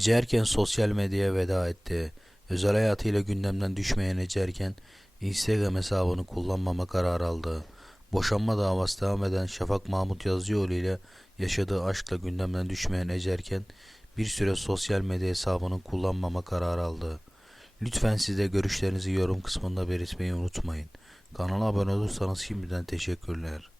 Ece Erken sosyal medyaya veda etti. Özel hayatıyla gündemden düşmeyen Ece Erken, Instagram hesabını kullanmama kararı aldı. Boşanma davası devam eden Şafak Mahmut Yazıcıoğlu ile yaşadığı aşkla gündemden düşmeyen Ece Erken, bir süre sosyal medya hesabını kullanmama kararı aldı. Lütfen siz de görüşlerinizi yorum kısmında belirtmeyi unutmayın. Kanala abone olursanız şimdiden teşekkürler.